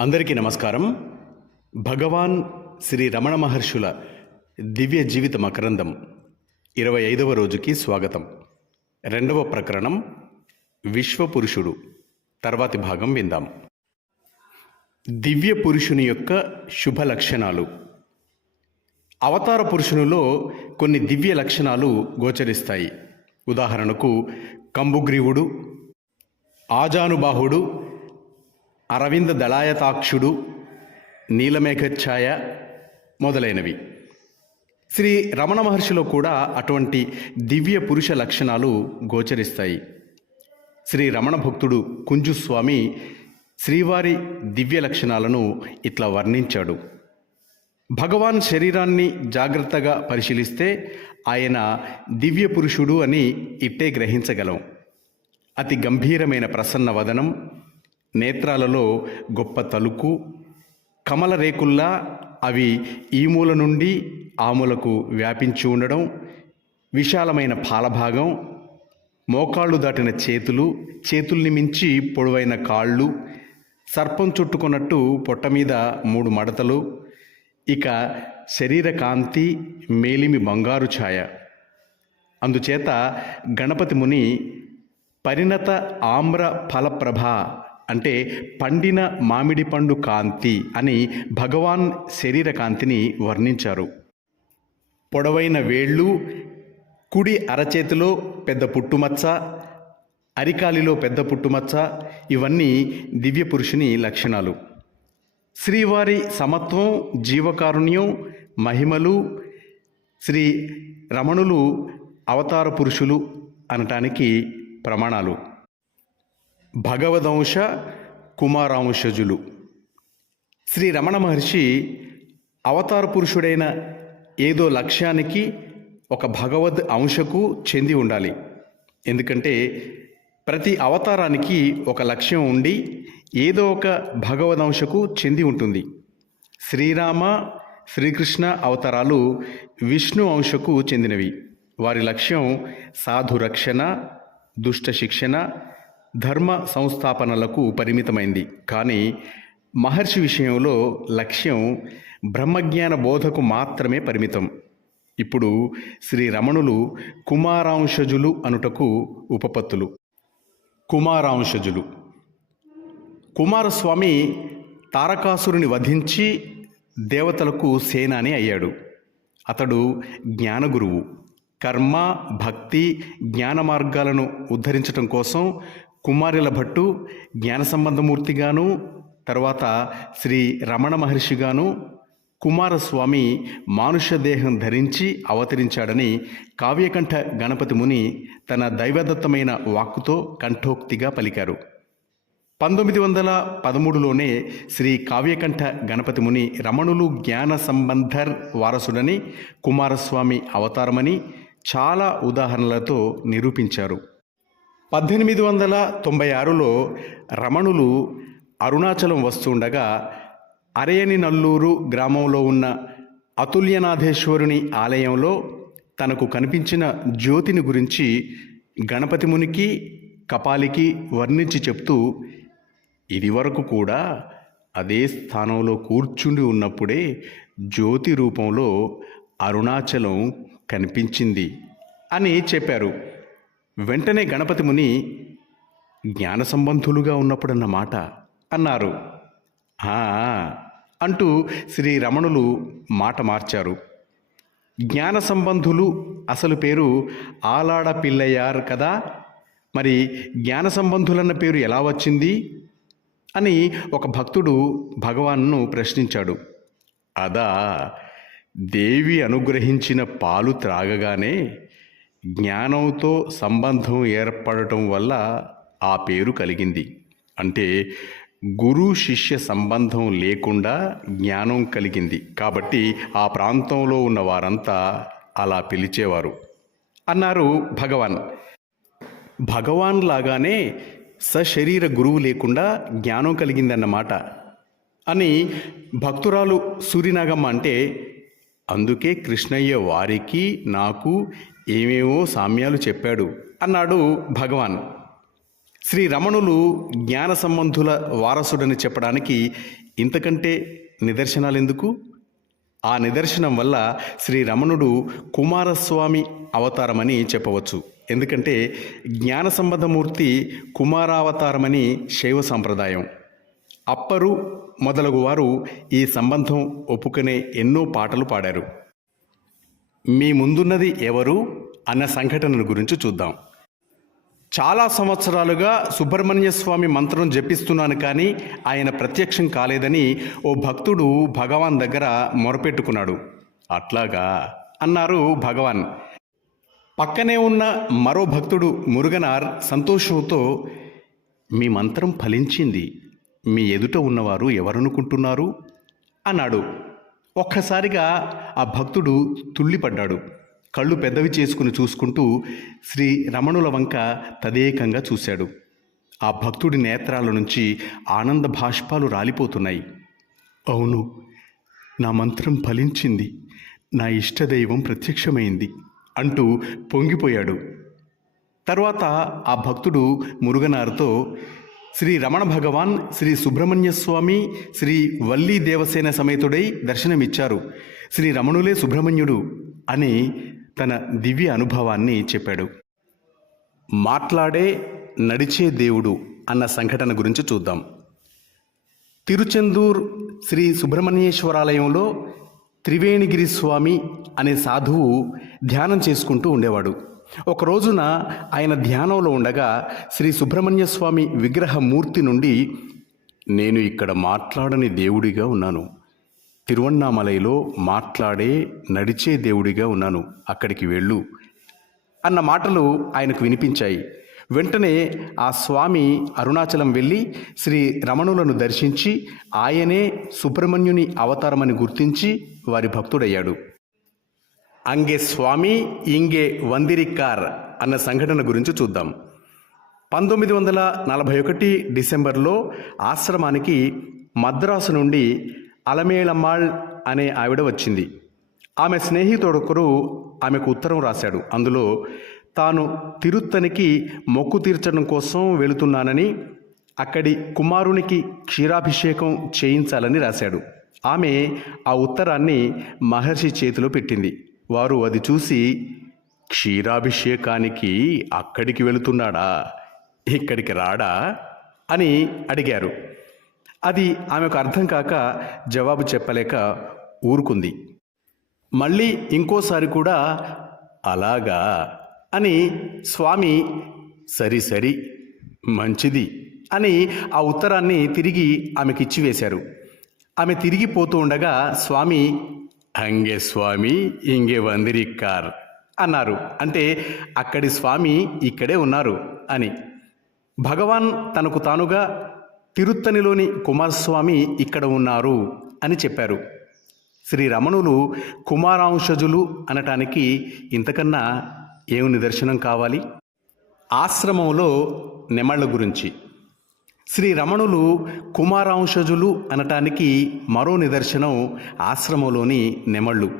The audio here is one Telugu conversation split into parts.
అందరికీ నమస్కారం. భగవాన్ శ్రీ రమణ మహర్షుల దివ్య జీవిత మకరందం ఇరవై ఐదవ రోజుకి స్వాగతం. రెండవ ప్రకరణం విశ్వపురుషుడు. తర్వాతి భాగం విందాం. దివ్య పురుషుని యొక్క శుభ లక్షణాలు. అవతార పురుషునిలో కొన్ని దివ్య లక్షణాలు గోచరిస్తాయి. ఉదాహరణకు కంబుగ్రీవుడు ఆజానుబాహుడు అరవింద దళాయతాక్షుడు నీలమేఘఛాయ మొదలైనవి. శ్రీ రమణ మహర్షిలో కూడా అటువంటి దివ్య పురుష లక్షణాలు గోచరిస్తాయి. శ్రీ రమణ భక్తుడు కుంజుస్వామి శ్రీవారి దివ్య లక్షణాలను ఇట్లా వర్ణించాడు. భగవాన్ శరీరాన్ని జాగ్రత్తగా పరిశీలిస్తే ఆయన దివ్య పురుషుడు అని ఇట్టే గ్రహించగలం. అతి గంభీరమైన ప్రసన్న వదనం నేత్రాలలో గొప్ప తలుకు కమల రేకుల్లా అవి ఈ మూల నుండి ఆ మూలకు వ్యాపించి ఉండడం విశాలమైన పాలభాగం మోకాళ్ళు దాటిన చేతులు చేతుల్ని మించి పొడవైన కాళ్ళు సర్పం చుట్టుకున్నట్టు పొట్ట మీద మూడు మడతలు ఇక శరీర కాంతి మేలిమి బంగారు ఛాయ. అందుచేత గణపతి ముని పరిణత ఆమ్ర ఫలప్రభ అంటే పండిన మామిడి పండు కాంతి అని భగవాన్ శరీర కాంతిని వర్ణించారు. పొడవైన వేళ్ళు కుడి అరచేతిలో పెద్ద పుట్టుమచ్చ అరికాలిలో పెద్ద పుట్టుమచ్చ ఇవన్నీ దివ్య పురుషుని లక్షణాలు. శ్రీవారి సమత్వం జీవకారుణ్యం మహిమలు శ్రీ రమణులు అవతార పురుషులు అనటానికి ప్రమాణాలు. భగవదంశ కుమారాంశజులు. శ్రీ రమణ మహర్షి అవతార పురుషుడైన ఏదో లక్ష్యానికి ఒక భగవద్ అంశకు చెంది ఉండాలి. ఎందుకంటే ప్రతి అవతారానికి ఒక లక్ష్యం ఉండి ఏదో ఒక భగవదంశకు చెంది ఉంటుంది. శ్రీరామ శ్రీకృష్ణ అవతారాలు విష్ణు అంశకు చెందినవి. వారి లక్ష్యం సాధు రక్షణ దుష్ట శిక్షణ ధర్మ సంస్థాపనలకు పరిమితమైంది. కానీ మహర్షి విషయంలో లక్ష్యం బ్రహ్మజ్ఞాన బోధకు మాత్రమే పరిమితం. ఇప్పుడు శ్రీ రమణులు కుమారాంశజులు అనుటకు ఉపపత్తులు. కుమారాంశజులు. కుమారస్వామి తారకాసురుని వధించి దేవతలకు సేనాని అయ్యాడు. అతడు జ్ఞానగురువు. కర్మ భక్తి జ్ఞాన మార్గాలను ఉద్ధరించటం కోసం కుమారుల భట్టు జ్ఞాన సంబంధమూర్తిగాను తర్వాత శ్రీ రమణ మహర్షిగాను కుమారస్వామి మానుష్య దేహం ధరించి అవతరించాడని కావ్యకంఠ గణపతి ముని తన దైవదత్తమైన వాక్కుతో కంఠోక్తిగా పలికారు. పంతొమ్మిది వందల పదమూడులోనే శ్రీ కావ్యకంఠ గణపతి ముని రమణులు జ్ఞాన సంబంధర్ వారసుడని కుమారస్వామి అవతారమని చాలా ఉదాహరణలతో నిరూపించారు. పద్దెనిమిది వందల తొంభై ఆరులో రమణులు అరుణాచలం వస్తుండగా అరయని నల్లూరు గ్రామంలో ఉన్న అతుల్యనాథేశ్వరుని ఆలయంలో తనకు కనిపించిన జ్యోతిని గురించి గణపతి మునికి కపాలికి వర్ణించి చెప్తూ ఇదివరకు కూడా అదే స్థానంలో కూర్చుండి ఉన్నప్పుడే జ్యోతి రూపంలో అరుణాచలం కనిపించింది అని చెప్పారు. వెంటనే గణపతి ముని జ్ఞాన సంబంధులుగా ఉన్నప్పుడన్న మాట అన్నారు. అంటూ శ్రీ రమణులు మాట మార్చారు. జ్ఞాన సంబంధులు అసలు పేరు ఆలాడ పిల్లయ్యార్ కదా? మరి జ్ఞాన సంబంధులన్న పేరు ఎలా వచ్చింది? అని ఒక భక్తుడు భగవాన్ను ప్రశ్నించాడు. అదా దేవి అనుగ్రహించిన పాలు త్రాగగానే జ్ఞానంతో సంబంధం ఏర్పడటం వల్ల ఆ పేరు కలిగింది. అంటే గురు శిష్య సంబంధం లేకుండా జ్ఞానం కలిగింది. కాబట్టి ఆ ప్రాంతంలో ఉన్న వారంతా అలా పిలిచేవారు. అన్నారు భగవాన్. భగవాన్ లాగానే సశరీర గురువు లేకుండా జ్ఞానం కలిగిందన్నమాట. అని భక్తురాలు సూర్యనాగమ్మ అంటే అందుకే కృష్ణయ్య వారికి నాకు ఏమేమో సామ్యాలు చెప్పాడు అన్నాడు భగవాన్. శ్రీ రమణులు జ్ఞాన సంబంధుల వారసుడని చెప్పడానికి ఇంతకంటే నిదర్శనాలు ఎందుకు ఆ నిదర్శనం వల్ల శ్రీ రమణుడు కుమారస్వామి అవతారమని చెప్పవచ్చు. ఎందుకంటే జ్ఞాన సంబంధమూర్తి కుమారావతారమని శైవ సాంప్రదాయం. అప్పరు మొదలగు వారు ఈ సంబంధం ఒప్పుకునే ఎన్నో పాటలు పాడారు. మీ ముందున్నది ఎవరు అన్న సంఘటనల గురించి చూద్దాం. చాలా సంవత్సరాలుగా సుబ్రహ్మణ్య స్వామి మంత్రం జపిస్తున్నాను కానీ ఆయన ప్రత్యక్షం కాలేదని ఓ భక్తుడు భగవాన్ దగ్గర మొరపెట్టుకున్నాడు. అట్లాగా అన్నారు భగవాన్. పక్కనే ఉన్న మరో భక్తుడు మురుగనార్ సంతోషంతో మీ మంత్రం ఫలించింది. మీ ఎదుట ఉన్నవారు ఎవరనుకుంటున్నారు? అన్నాడు. ఒక్కసారిగా ఆ భక్తుడు తుళ్ళిపడ్డాడు కళ్ళు పెద్దవి చేసుకుని చూసుకుంటూ శ్రీ రమణుల వంక తదేకంగా చూశాడు. ఆ భక్తుడి నేత్రాల నుంచి ఆనంద భాష్పాలు రాలిపోతున్నాయి. అవును నా మంత్రం ఫలించింది. నా ఇష్టదైవం ప్రత్యక్షమైంది అంటూ పొంగిపోయాడు. తర్వాత ఆ భక్తుడు మురుగనారుతో శ్రీ రమణ భగవాన్ శ్రీ సుబ్రహ్మణ్య స్వామి శ్రీ వల్లీ దేవసేన సమేతుడై దర్శనమిచ్చారు. శ్రీ రమణులే సుబ్రహ్మణ్యుడు అని తన దివ్య అనుభవాన్ని చెప్పాడు. మాట్లాడే నడిచే దేవుడు అన్న సంఘటన గురించి చూద్దాం. తిరుచెందూర్ శ్రీ సుబ్రహ్మణ్యేశ్వరాలయంలో త్రివేణిగిరి స్వామి అనే సాధువు ధ్యానం చేసుకుంటూ ఉండేవాడు. ఒక రోజున ఆయన ధ్యానంలో ఉండగా శ్రీ సుబ్రహ్మణ్య స్వామి విగ్రహ మూర్తి నుండి నేను ఇక్కడ మాట్లాడని దేవుడిగా ఉన్నాను. తిరువన్నామలైలో మాట్లాడే నడిచే దేవుడిగా ఉన్నాను. అక్కడికి వెళ్ళు అన్న మాటలు ఆయనకు వినిపించాయి. వెంటనే ఆ స్వామి అరుణాచలం వెళ్ళి శ్రీ రమణులను దర్శించి ఆయనే సుబ్రహ్మణ్యుని అవతారమని గుర్తించి వారి భక్తుడయ్యాడు. అంగే స్వామి ఇంగే వందిరికార్ అన్న సంఘటన గురించి చూద్దాం. పంతొమ్మిది వందల నలభై ఒకటి డిసెంబర్లో ఆశ్రమానికి మద్రాసు నుండి అలమేళమ్మాళ్ అనే ఆవిడ వచ్చింది. ఆమె స్నేహితుడొకరు ఆమెకు ఉత్తరం రాశాడు. అందులో తాను తిరుత్తనికి మొక్కు తీర్చడం కోసం వెళుతున్నానని అక్కడి కుమారునికి క్షీరాభిషేకం చేయించాలని రాశాడు. ఆమె ఆ ఉత్తరాన్ని మహర్షి చేతిలో పెట్టింది. వారు అది చూసి క్షీరాభిషేకానికి అక్కడికి వెళుతున్నాడా? ఇక్కడికి రాడా? అని అడిగారు. అది ఆమెకు అర్థం కాక జవాబు చెప్పలేక ఊరుకుంది. మళ్ళీ ఇంకోసారి కూడా అలాగా అని స్వామి సరి సరి మంచిది అని ఆ ఉత్తరాన్ని తిరిగి ఆమెకి ఇచ్చివేశారు ఆమె తిరిగి పోతూ ఉండగా స్వామి అంగే స్వామి ఇంగే వందిరిక్కార్ అన్నారు. అంటే అక్కడి స్వామి ఇక్కడే ఉన్నారు అని. భగవాన్ తనకు తానుగా తిరుత్తనిలోని కుమారస్వామి ఇక్కడ ఉన్నారు అని చెప్పారు. శ్రీ రమణులు కుమారాంశజులు అనటానికి ఇంతకన్నా ఏం నిదర్శనం కావాలి? ఆశ్రమంలో నెమళ్ళ గురించి. శ్రీ రమణులు కుమారాంశజులు అనటానికి మరో నిదర్శనం ఆశ్రమంలోని నెమళ్ళు.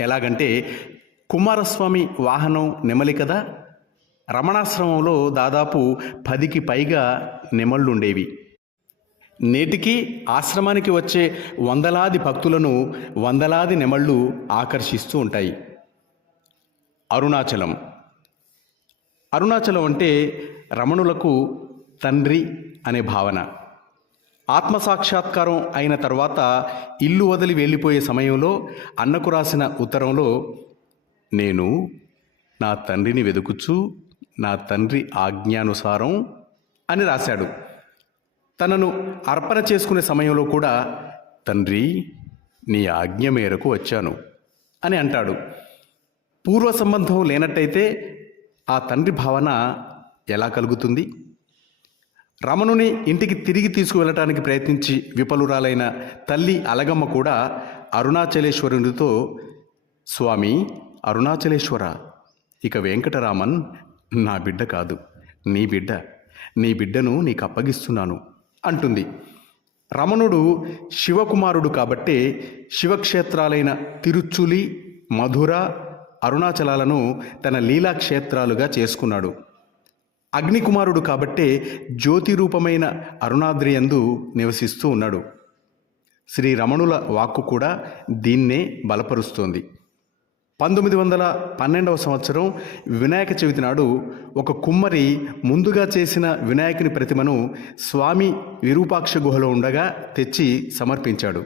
ఎలాగంటే కుమారస్వామి వాహనం నెమలి కదా? రమణాశ్రమంలో దాదాపు పదికి పైగా నెమళ్ళుండేవి. నేటికి ఆశ్రమానికి వచ్చే వందలాది భక్తులను వందలాది నెమళ్ళు ఆకర్షిస్తూ ఉంటాయి. అరుణాచలం. అరుణాచలం అంటే రమణులకు తండ్రి అనే భావన. ఆత్మసాక్షాత్కారం అయిన తర్వాత ఇల్లు వదిలి వెళ్ళిపోయే సమయంలో అన్నకు రాసిన ఉత్తరంలో నేను నా తండ్రిని వెతుకుచు నా తండ్రి ఆజ్ఞానుసారం అని రాశాడు. తనను అర్పణ చేసుకునే సమయంలో కూడా తండ్రి నీ ఆజ్ఞ మేరకు వచ్చాను అని అంటాడు. పూర్వ సంబంధం లేనట్టయితే ఆ తండ్రి భావన ఎలా కలుగుతుంది? రమణుని ఇంటికి తిరిగి తీసుకువెళ్ళటానికి ప్రయత్నించి విఫలురాలైన తల్లి అలగమ్మ కూడా అరుణాచలేశ్వరునితో స్వామి అరుణాచలేశ్వర ఇక వెంకటరామన్ నా బిడ్డ కాదు. నీ బిడ్డ నీ బిడ్డను నీకు అప్పగిస్తున్నాను అంటుంది. రమణుడు శివకుమారుడు కాబట్టే శివక్షేత్రాలైన తిరుచులి మధుర అరుణాచలాలను తన లీలాక్షేత్రాలుగా చేసుకున్నాడు. అగ్నికుమారుడు కాబట్టే జ్యోతి రూపమైన అరుణాద్రియందు నివసిస్తూ ఉన్నాడు. శ్రీ రమణుల వాక్కు కూడా దీన్నే బలపరుస్తోంది. పంతొమ్మిది వందల పన్నెండవ సంవత్సరం వినాయక చవితి నాడు ఒక కుమ్మరి ముందుగా చేసిన వినాయకుని ప్రతిమను స్వామి విరూపాక్ష గుహలో ఉండగా తెచ్చి సమర్పించాడు.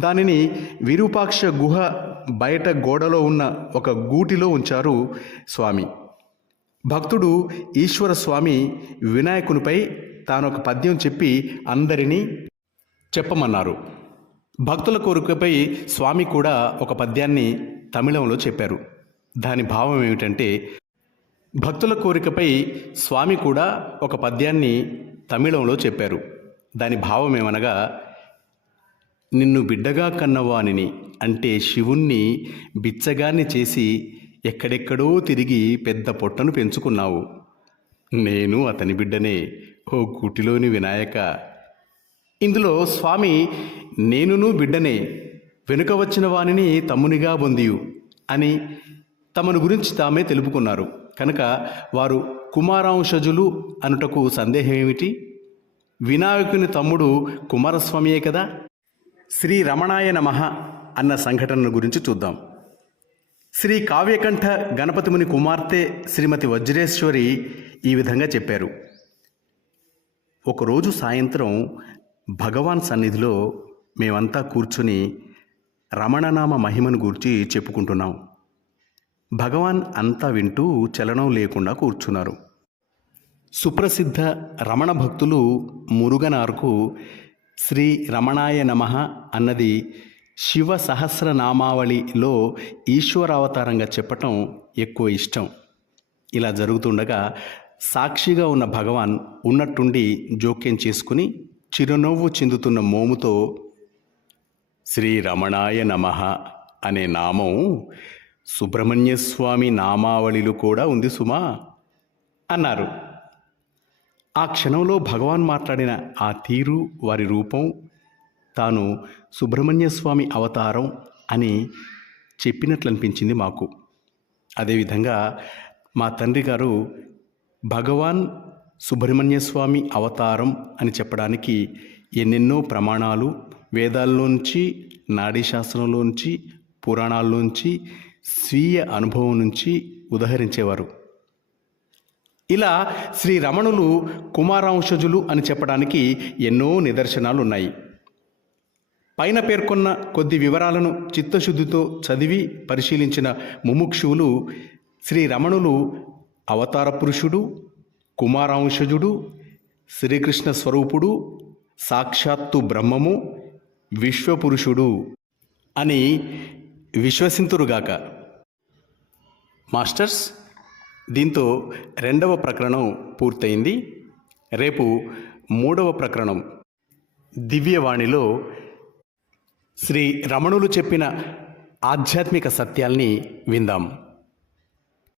దానిని విరూపాక్ష గుహ బయట గోడలో ఉన్న ఒక గూటిలో ఉంచారు స్వామి. భక్తుడు ఈశ్వర స్వామి వినాయకునిపై తానొక పద్యం చెప్పి అందరినీ చెప్పమన్నారు. భక్తుల కోరికపై స్వామి కూడా ఒక పద్యాన్ని తమిళంలో చెప్పారు. దాని భావం ఏమిటంటే భక్తుల కోరికపై స్వామి కూడా ఒక పద్యాన్ని తమిళంలో చెప్పారు. దాని భావం ఏమనగా నిన్ను బిడ్డగా కన్నవానిని అంటే శివుణ్ణి బిచ్చగాన్ని చేసి ఎక్కడెక్కడో తిరిగి పెద్ద పొట్టను పెంచుకున్నావు. నేను అతని బిడ్డనే ఓ గుటిలోని వినాయక. ఇందులో స్వామి నేనును బిడ్డనే వెనుక వచ్చిన వానిని తమ్మునిగా పొందియు అని తమను గురించి తామే తెలుపుకున్నారు. కనుక వారు కుమారాంశజులు అనుటకు సందేహం ఏమిటి వినాయకుని తమ్ముడు కుమారస్వామియే కదా? శ్రీ రమణాయ నమః అన్న సంఘటన గురించి చూద్దాం. శ్రీ కావ్యకంఠ గణపతిముని కుమార్తె శ్రీమతి వజ్రేశ్వరి ఈ విధంగా చెప్పారు. ఒకరోజు సాయంత్రం భగవాన్ సన్నిధిలో మేమంతా కూర్చుని రమణనామ మహిమను గూర్చి చెప్పుకుంటున్నాం. భగవాన్ అంతా వింటూ చలనం లేకుండా కూర్చున్నారు. సుప్రసిద్ధ రమణ భక్తులు మురుగనార్కు శ్రీ రమణాయ నమః అన్నది శివ సహస్రనామావళిలో ఈశ్వరావతారంగా చెప్పటం ఎక్కువ ఇష్టం. ఇలా జరుగుతుండగా సాక్షిగా ఉన్న భగవాన్ ఉన్నట్టుండి జోక్యం చేసుకుని చిరునవ్వు చెందుతున్న మోముతో శ్రీ రమణాయ నమః అనే నామం సుబ్రహ్మణ్యస్వామి నామావళిలో కూడా ఉంది సుమా అన్నారు. ఆ క్షణంలో భగవాన్ మాట్లాడిన ఆ తీరు వారి రూపం తాను సుబ్రహ్మణ్య స్వామి అవతారం అని చెప్పినట్లు అనిపించింది మాకు. అదేవిధంగా మా తండ్రి గారు భగవాన్ సుబ్రహ్మణ్య స్వామి అవతారం అని చెప్పడానికి ఎన్నెన్నో ప్రమాణాలు వేదాల్లోంచి నాడీ శాస్త్రంలోంచి పురాణాల్లోంచి స్వీయ అనుభవం నుంచి ఉదహరించేవారు. ఇలా శ్రీ రమణులు కుమారాంశజులు అని చెప్పడానికి ఎన్నో నిదర్శనాలు ఉన్నాయి పైన పేర్కొన్న కొద్ది వివరాలను చిత్తశుద్ధితో చదివి పరిశీలించిన ముముక్షువులు శ్రీ రమణులు అవతార పురుషుడు కుమారాంశజుడు శ్రీకృష్ణ స్వరూపుడు సాక్షాత్తు బ్రహ్మము విశ్వపురుషుడు అని విశ్వసింతురుగాక. మాస్టర్స్ దీంతో రెండవ ప్రకరణం పూర్తయింది. రేపు మూడవ ప్రకరణం. దివ్యవాణిలో శ్రీ రమణులు చెప్పిన ఆధ్యాత్మిక సత్యాల్ని విందాం.